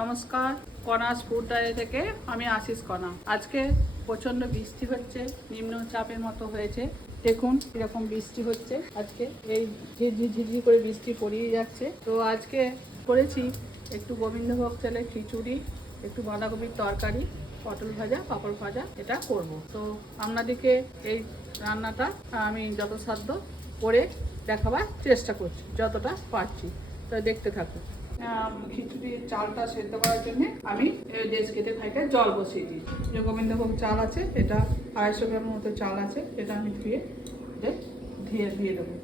নমস্কার, কণাস food diary থেকে আমি আশিস কণা। আজকে প্রচণ্ড বৃষ্টি হচ্ছে, নিম্নচাপের মতো হয়েছে। দেখুন এরকম বৃষ্টি হচ্ছে আজকে, এই ঝিরঝির ঝিরঝির করে বৃষ্টি পড়িয়ে যাচ্ছে। তো আজকে করেছি একটু গোবিন্দভোগ চালের খিচুড়ি, একটু বাঁধাকপির তরকারি, পটল ভাজা, পাঁপড় ভাজা, এটা করব। তো আপনাদেরকে এই রান্নাটা আমি যথাসাধ্য করে দেখাবার চেষ্টা করছি, যতটা পারছি। তো দেখতে থাকুন। খিচুড়ির চালটা সেদ্ধ করার জন্য আমি দেশ কেটে খাইতে জল বসিয়ে দিই। যে গোবিন্দভোগ চাল আছে, এটা 250 গ্রামের মতো চাল আছে, এটা আমি ধুয়ে দিয়ে দেবো।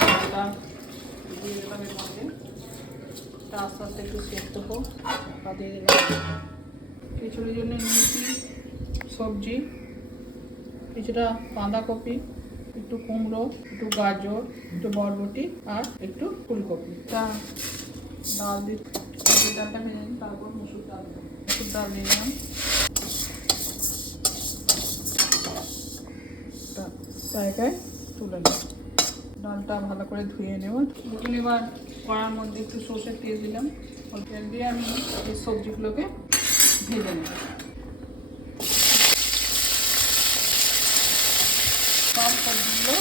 চালটা দিয়ে দিলাম এর মধ্যে, এটা আস্তে আস্তে একটু সেদ্ধ হোক। তা দিয়ে দিলাম খিচুড়ির জন্য নিয়েছি সবজি, কিছুটা বাঁধাকপি, একটু কুমড়ো, একটু গাজর, একটু বরবটি আর একটু ফুলকপি। ডাল দিয়ে ডালটা ভেজে নিই, তারপর মুসুর ডাল নিলাম, জায়গায় তুলে নেব। ডালটা ভালো করে ধুয়ে নেব। দেখুন এবার কড়ার মধ্যে একটু সর্ষের তেল দিলাম, তেল দিয়ে আমি এই সবজিগুলোকে ভেজে নেব। সব সবজিগুলো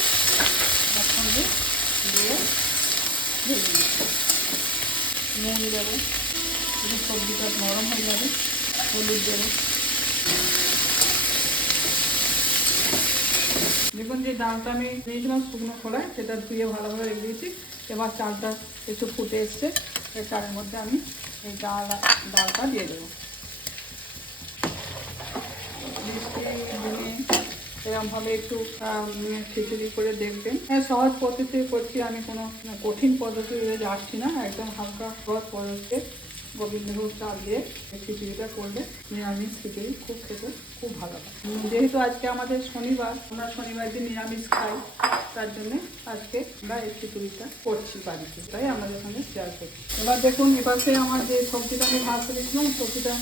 একসঙ্গে দিয়ে ভেজে নেব। নুন দেবো, যদি সবজিটা নরম হয়ে যাবে, হলুদ দেবো। দেখুন যে ডালটা আমি দিয়েছিলাম শুকনো খোলায়, সেটা ধুয়ে ভালোভাবে রেখে দিয়েছি। এবার চালটা একটু ফুটে এসছে, এই চালের মধ্যে আমি এই ডালটা দিয়ে দেবো। এরকমভাবে একটু খিচুড়ি করে দেখবেন। সহজ পদ্ধতি করছি, আমি কোনো কঠিন পদ্ধতি যাচ্ছি না, একদম হালকা সহজ পদ্ধতিতে গোবিন্দভোগ চাল দিয়ে খিচুড়িটা করলে নিরামিষ খিচুড়ি খেতে খুব ভালো হয়। যেহেতু আজকে আমাদের শনিবার, আমরা শনিবার দিন নিরামিষ খাই, তার জন্যে আজকে আমরা এই খিচুড়িটা করছি বাড়িতে, তাই আমাদের সঙ্গে শেয়ার করছি। এবার দেখুন এপাশে আমার যে সবজিটা আমি ভাজতে দিয়েছিলাম, সবজিটা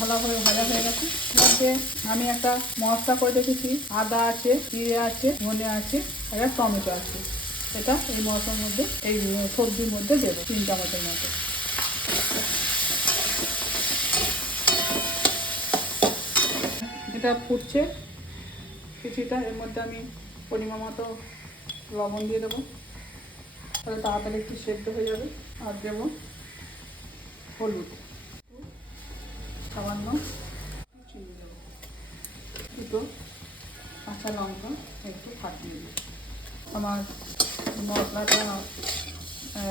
ভালোভাবে ভাজা হয়ে গেছে। মধ্যে আমি একটা মশলা করে রেখেছি, আদা আছে, জিরে আছে, ধনে আছে, আর একটা টমেটো আছে। এটা এই মশলার মধ্যে, এই সবজির মধ্যে দেবো 3 চামচের মতো। এটা ফুটছে কিছুটা, এর মধ্যে আমি পরিমাণ মতো লবণ দিয়ে দেবো, তাহলে তাড়াতাড়ি একটু সেদ্ধ হয়ে যাবে। আর দেবো হলুদ, সামান্য চিনি দেবো, দুটো কাঁচা লঙ্কা একটু ফাটিয়ে দিই। আমার মশলাটা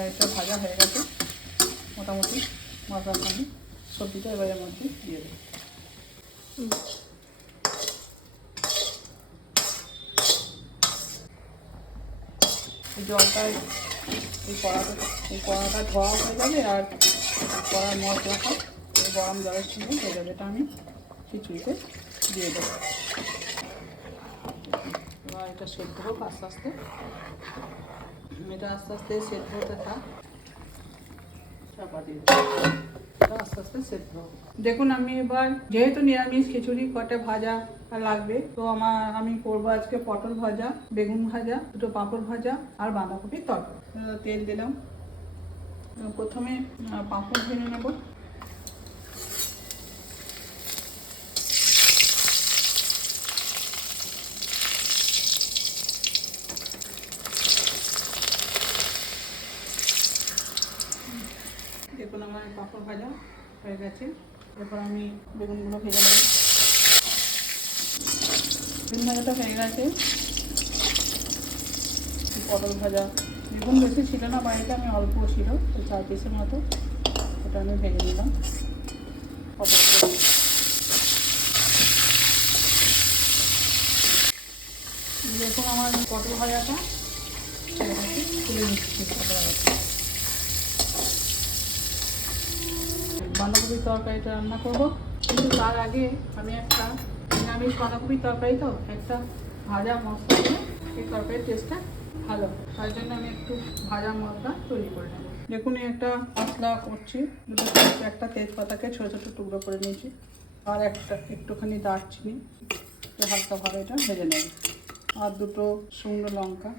এটা ভাজা হয়ে গেছে মোটামুটি। মশলার সঙ্গে সবজিটা এবার এর মধ্যে দিয়ে দেবো। জলটা এই কড়াটা ধোয়া হয়ে যাবে, আর কড়ার মশলাটা গরম জলের সঙ্গে হয়ে যাবে। এটা আমি খিচুড়িতে দিয়ে দেবো। এবার এটা সেদ্ধ হোক আস্তে আস্তে, এটা আস্তে আস্তে সেদ্ধ হতে থাক, চাপা দিয়ে দেবো, এটা আস্তে আস্তে সেদ্ধ হোক। দেখুন আমি এবার, যেহেতু নিরামিষ খিচুড়ি কটা ভাজা লাগবে, তো আমি করবো আজকে পটল ভাজা, বেগুন ভাজা, দুটো পাঁপড় ভাজা আর বাঁধাকপির তরকারি। তেল দিলাম, প্রথমে পাঁপড় ভেজে নেব। দেখুন আমার পাঁপড় ভাজা হয়ে গেছে, এরপর আমি বেগুনগুলো ভেজে নেব। বেগুন ভাজাটা হয়ে গেছে। পটল ভাজা, বেগুন বেশি ছিল না বাড়িতে, আমি অল্প ছিল, তো 4 পিসের মতো, ওটা আমি ভেজে নিলাম। দেখুন আমার পটল ভাজাটা তুলে নিচ্ছি। বাঁধাকপির তরকারিটা রান্না করব, কিন্তু তার আগে আমি একটা নিরামিষ বাঁধাকপির তরকারি, তো একটা ভাজা মশলা দিয়ে এই তরকারির টেস্টটা ভালো, তার জন্য আমি একটু ভাজা মশলা তৈরি করে নেব। দেখুন একটা মশলা করছি, একটা তেজপাতাকে ছোটো ছোটো টুকরো করে নিয়েছি, আর একটুখানি দারচিনি, হালকাভাবে এটা ভেজে নেব। আর দুটো শুকনো লঙ্কা,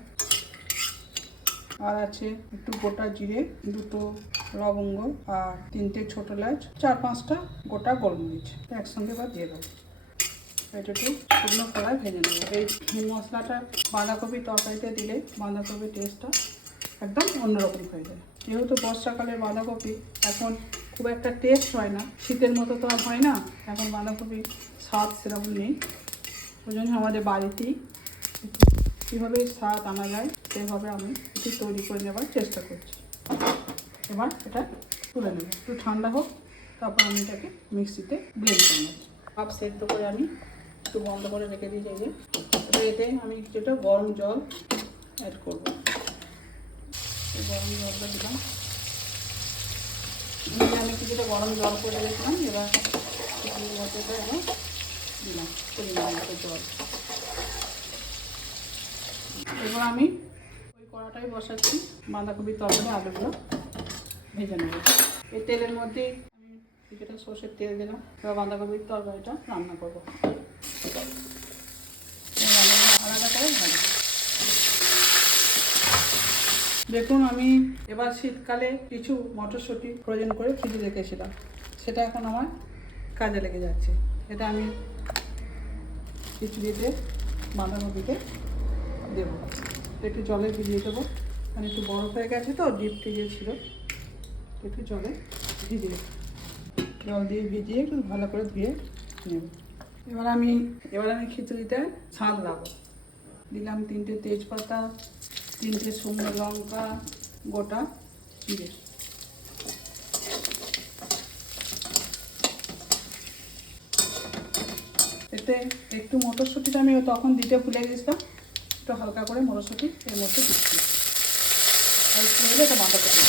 আর আছে একটু গোটা জিরে, দুটো লবঙ্গ, আর 3টে ছোট এলাচ, 4-5টা গোটা গোলমরিচ একসঙ্গে বা দিয়ে দেবো। এটা একটু শুকনো কড়ায় ভেজে নেবো। এই মশলাটা বাঁধাকপি তরকারিতে দিলে বাঁধাকপির টেস্টটা একদম অন্যরকম হয়ে যায়। যেহেতু বর্ষাকালের বাঁধাকপি এখন খুব একটা টেস্ট হয় না, শীতের মতো তো আর হয় না, এখন বাঁধাকপির স্বাদ সেরকম নেই। ওই জন্য আমাদের বাড়িতেই কীভাবে স্বাদ আনা যায় সেভাবে আমি একটু তৈরি করে নেবার চেষ্টা করছি। এবার এটা তুলে নেব, একটু ঠান্ডা হোক, তারপর আমি এটাকে মিক্সিতে ব্লেন্ড করে নেব। হাফ সেদ্ধ করে আমি একটু বন্ধ করে রেখে দিই। যে এতে আমি কিছুটা গরম জল অ্যাড করব। গরম জলটা দিলাম, আমি কিছুটা গরম জল করে রেখেছিলাম। এবার মধ্যেটা এবার দিলাম পরিমাণ মতো জল। এবার আমি ওই কড়াটাই বসাচ্ছি, বাঁধাকপির তরকারি আলুগুলো ভেজে নেব। এই তেলের মধ্যে আমি কিছুটা সর্ষের তেল দিলাম। এবার বাঁধাকপির তরকারিটা রান্না করবো। আলাদা করে ভাজবো। দেখুন, আমি এবার শীতকালে কিছু মটরশুঁটি ফ্রোজেন করে ফ্রিজে রেখেছিলাম, সেটা এখন আমার কাজে লেগে যাচ্ছে। এটা আমি খিচুড়িতে বাঁধাকপিতে দেবো। একটু জলে ভিজিয়ে দেবো, মানে একটু বরফ হয়ে গেছে তো, ডিপ ফ্রিজে ছিল, একটু জলে ভিজিয়ে, জল দিয়ে ভিজিয়ে একটু ভালো করে ধুয়ে নেব। এবার আমি খিচুড়িতে ছাদ লাগাবো। দিলাম 3টে তেজপাতা, 3টে শুকনো লঙ্কা, গোটা জিরে। এতে একটু মটরশুঁটিটা আমি তখন দিতে ভুলে গেছিলাম, একটু হালকা করে মটরশুঁটি এর মধ্যে দিচ্ছি। আর একটু হলে এটা বাঁধাকপি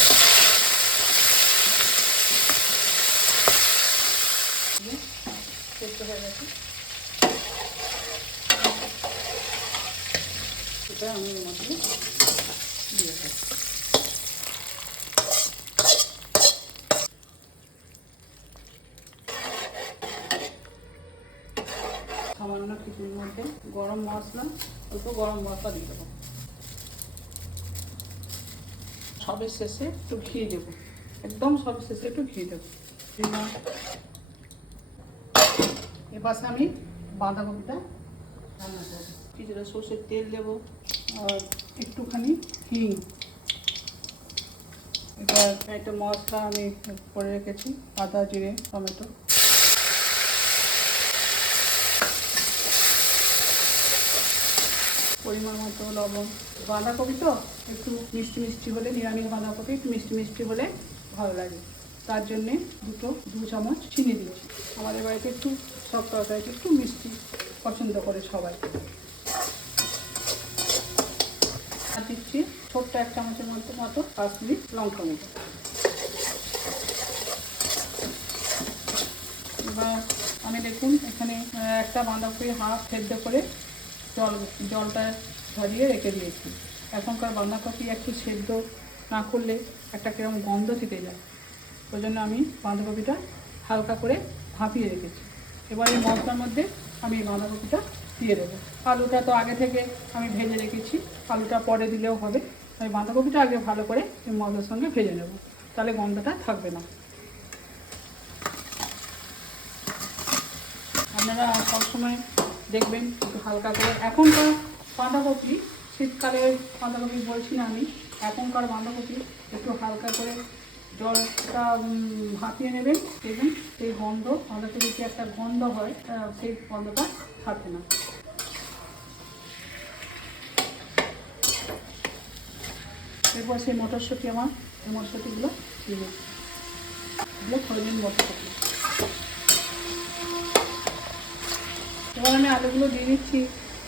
সেদ্ধ হয়ে গেছে। এটা আমি এর মধ্যে দিয়ে দেবো। সামান্য কিছুর মধ্যে গরম মশলা, দুটো গরম মশলা দিয়ে দেবো। সবের শেষে একটু ঘি দেবো, একদম সবের শেষে একটু ঘি দেবো। এপাশে আমি বাঁধাকপিটা রান্না করবো। কিছুটা সর্ষের তেল দেবো আর একটুখানি হিং। এবার একটা মশলা আমি করে রেখেছি, আদা, জিরে, টমেটো। পরিমাণ মতো লবণ। বাঁধাকপি তো একটু মিষ্টি মিষ্টি হলে, নিরামিষ বাঁধাকপি একটু মিষ্টি মিষ্টি হলে ভালো লাগে, তার জন্যে 2 চামচ চিনি দিচ্ছি। আমাদের বাড়িতে একটু সব তরকারিতে একটু মিষ্টি পছন্দ করে সবাই। আর দিচ্ছি ছোট্ট 1 চামচের মতো কাশ্মীরি লঙ্কা গুঁড়ো। এবার আমি দেখুন এখানে একটা বাঁধাকপি হাফ সেদ্ধ করে জলটা ঝরিয়ে রেখে দিয়েছি। এখনকার বাঁধাকপি একটু সেদ্ধ না করলে একটা কিরকম গন্ধ থেকে যায়, ওই জন্য আমি বাঁধাকপিটা হালকা করে ভাপিয়ে রেখেছি। এবার এই মশলার মধ্যে আমি বাঁধাকপিটা দিয়ে দেবো। আলুটা তো আগে থেকে আমি ভেজে রেখেছি, আলুটা পরে দিলেও হবে। আমি বাঁধাকপিটা আগে ভালো করে এই মশলার সঙ্গে ভেজে নেব, তাহলে গন্ধটা থাকবে না। আপনারা সবসময় দেখবেন একটু হালকা করে। এখনকার বাঁধাকপি, শীতকালের বাঁধাকপি বলছি না আমি, এখনকার বাঁধাকপি একটু হালকা করে জলটা ভাপিয়ে নেবেন, দেখবেন সেই গন্ধ, বাঁধাকপির যে একটা গন্ধ হয় সেই গন্ধটা থাকে না। এরপর সেই মটরশুঁটি, আমার এই মটরশুঁটিগুলো দিয়ে এগুলো ফ্রোজেন মটরশুঁটি। এবার আমি আলুগুলো দিয়ে দিচ্ছি,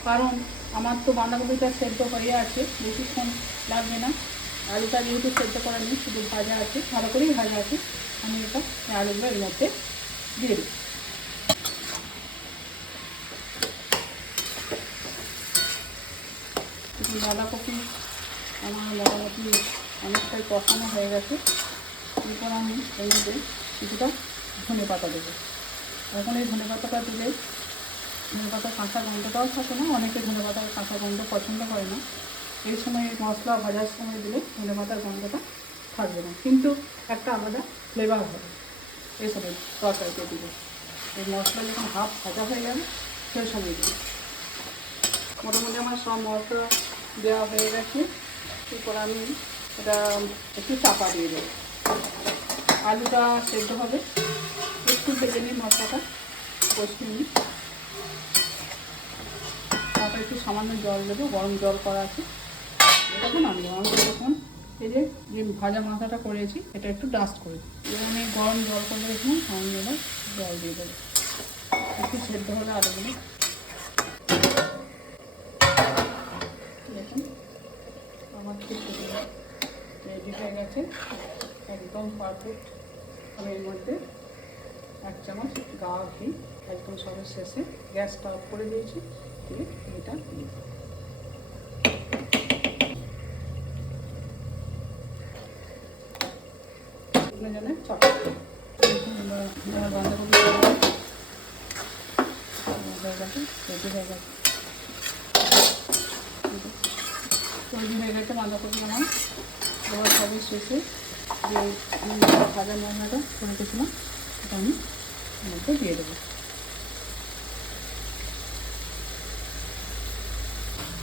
কারণ আমার তো বাঁধাকপিটা সেদ্ধ হয়ে আছে, বেশিক্ষণ লাগবে না। আলুটা যেহেতু সেদ্ধ করা নেই, শুধু ভাজা আছে, ভালো করেই ভাজা আছে, আমি এটা আলুগুলো এর মধ্যে দিয়ে দিই। বাঁধাকপি আমার মোটামুটি অনেকটাই কষানো হয়ে গেছে। এরপর আমি এর মধ্যে কিছুটা ধনে পাতা দেবো। এখন এই ধনে পাতাটা দিলে ধনে পাতার কাঁচা গন্ধটাও থাকে না, অনেকে ধনে পাতার কাঁচা গন্ধ পছন্দ করে না। এই সময় এই মশলা ভাজার সময় দিলে ধনে পাতার গন্ধটা থাকবে না, কিন্তু একটা আলাদা ফ্লেভার হবে এইসবের তরকারিতে দিলে। এই মশলা যখন হাফ ভাজা হয়ে যাবে সেই সময় দিলে মোটামুটি আমার সব মশলা দেওয়া হয়ে গেছে। এরপর আমি এটা একটু চাপা দিয়ে দেবো। আলুটা সেদ্ধ হবে, একটু ভেজে নিই, মশলাটা কষিয়ে নিই। তারপর একটু সামান্য জল দেবো, গরম জল করা আছে। দেখুন আমি যখন এই যে ভাজা মাথাটা করেছি এটা একটু ডাস্ট করে এবং আমি গরম জল করে রেখেছিলাম, আমি এবার জল দিয়ে দেবো। একটু সেদ্ধ হলে আলুগুলো দেখুন আমার খিচুড়ি রেডি হয়ে গেছে, একদম পারফেক্ট। আমি এর মধ্যে 1 চামচ গা ঘি একদম সবের শেষে গ্যাসটা অফ করে দিয়েছি, দিয়ে এটা দিয়ে জানে বাঁধাকপি রেডি হয়ে গেছে, তৈরি হয়ে গেছে বাঁধাকপি আমার। এবার সবের শেষে যে ভাজা মশলাটা করে রেখেছিলাম সেটা আমি মধ্যে দিয়ে দেবো।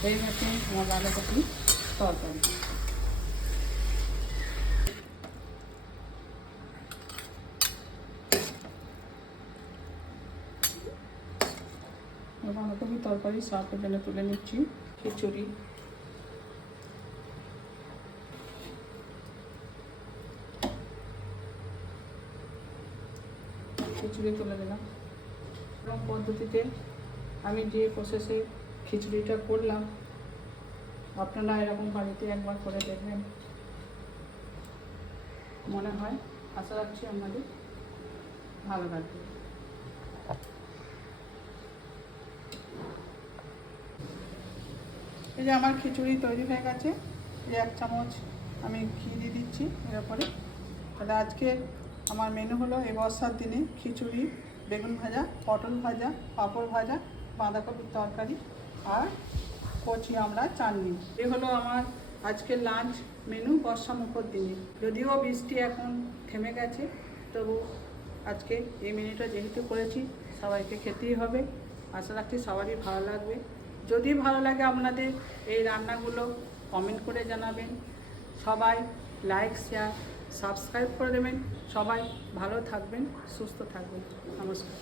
হয়ে গেছে আমার বাঁধাকপি তরকারি। বাঁধাকপি তরকারি সার্ভের জন্য তুলে নিচ্ছি। খিচুড়ি তুলে দিলাম। এবং পদ্ধতিতে আমি যে প্রসেসে খিচুড়িটা করলাম আপনারা এরকম বাড়িতে একবার করে দেখবেন, মনে হয় আশা রাখছি আপনাদের ভালো লাগবে। এই যে আমার খিচুড়ি তৈরি হয়ে গেছে, এই 1 চামচ আমি ঘি দিয়ে দিচ্ছি এর উপরে। তাহলে আজকে আমার মেনু হলো এই বর্ষার দিনে খিচুড়ি, বেগুন ভাজা, পটল ভাজা, পাঁপড় ভাজা, বাঁধাকপির তরকারি আর কচি আমরা চাটনি। এ হলো আমার আজকের লাঞ্চ মেনু বর্ষা মুখর দিনে। যদিও বৃষ্টি এখন থেমে গেছে, তবু আজকে এই মেনুটা যেহেতু করেছি সবাইকে খেতেই হবে। আশা রাখছি সবারই ভালো লাগবে। যদি ভালো লাগে আপনাদের এই রান্নাগুলো কমেন্ট করে জানাবেন। সবাই লাইক, শেয়ার, সাবস্ক্রাইব করে দেবেন। সবাই ভালো থাকবেন, সুস্থ থাকবেন। নমস্কার।